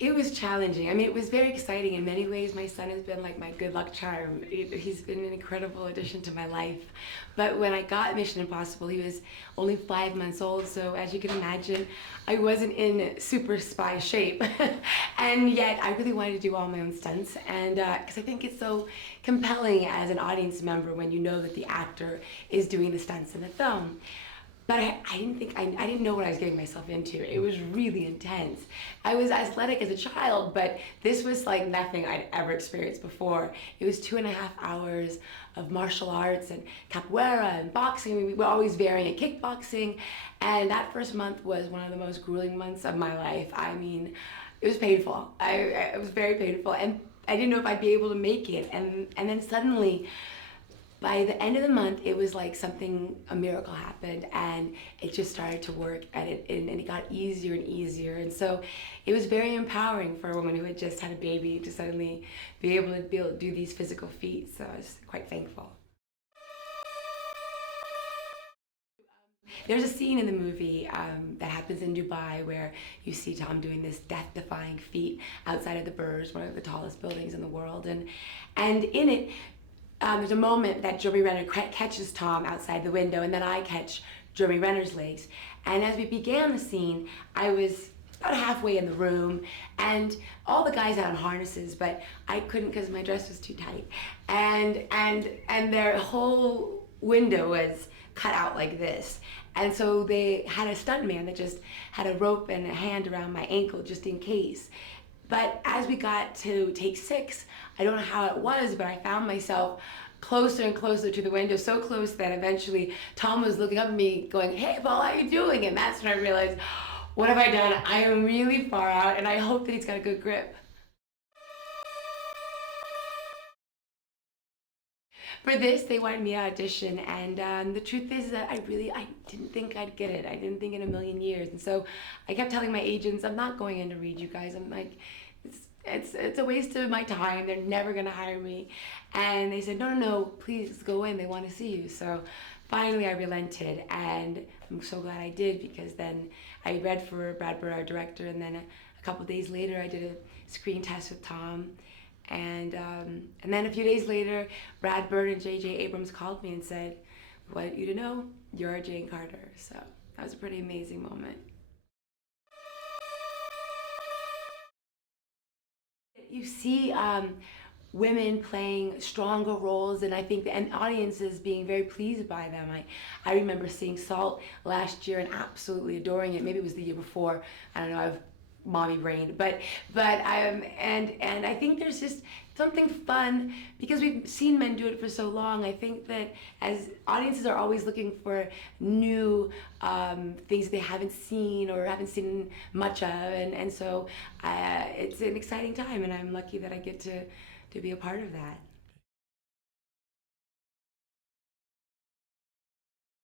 It was challenging. I mean, it was very exciting in many ways. My son has been like my good luck charm. He's been an incredible addition to my life. But when I got Mission Impossible, he was only 5 months old. So as you can imagine, I wasn't in super spy shape. And yet I really wanted to do all my own stunts. And because I think it's so compelling as an audience member when you know that the actor is doing the stunts in the film. But I didn't know what I was getting myself into. It was really intense. I was athletic as a child, but this was like nothing I'd ever experienced before. It was 2.5 hours of martial arts and capoeira and boxing. We were always varying at kickboxing. And that first month was one of the most grueling months of my life. I mean, it was painful. It was very painful. And I didn't know if I'd be able to make it. And then suddenly, by the end of the month, it was like a miracle happened, and it just started to work, and it got easier and easier. And so it was very empowering for a woman who had just had a baby to suddenly be able to do these physical feats. So I was quite thankful. There's a scene in the movie that happens in Dubai where you see Tom doing this death-defying feat outside of the Burj, one of the tallest buildings in the world, and in it, there's a moment that Jeremy Renner catches Tom outside the window, and then I catch Jeremy Renner's legs. And as we began the scene, I was about halfway in the room, and all the guys had on harnesses, but I couldn't because my dress was too tight. And their whole window was cut out like this. And so they had a stuntman that just had a rope and a hand around my ankle just in case. But as we got to take 6, I don't know how it was, but I found myself closer and closer to the window, so close that eventually Tom was looking up at me going, "Hey, Paula, how you doing?" And that's when I realized, what have I done? I am really far out, and I hope that he's got a good grip. For this, they wanted me to audition, and the truth is that I didn't think I'd get it. I didn't think in a million years. And so I kept telling my agents, I'm not going in to read, you guys. I'm like, it's a waste of my time. They're never gonna hire me. And they said, no, please go in. They want to see you. So finally I relented, and I'm so glad I did, because then I read for Brad Bird, our director, and then a couple days later I did a screen test with Tom. And then a few days later, Brad Bird and J.J. Abrams called me and said, "We want you to know, you're Jane Carter." So that was a pretty amazing moment. You see women playing stronger roles, and I think and audiences being very pleased by them. I remember seeing Salt last year and absolutely adoring it. Maybe it was the year before. I don't know. I've mommy brain, but and I think there's just something fun, because we've seen men do it for so long. I think that as audiences are always looking for new things they haven't seen or haven't seen much of, and so it's an exciting time, and I'm lucky that I get to be a part of that.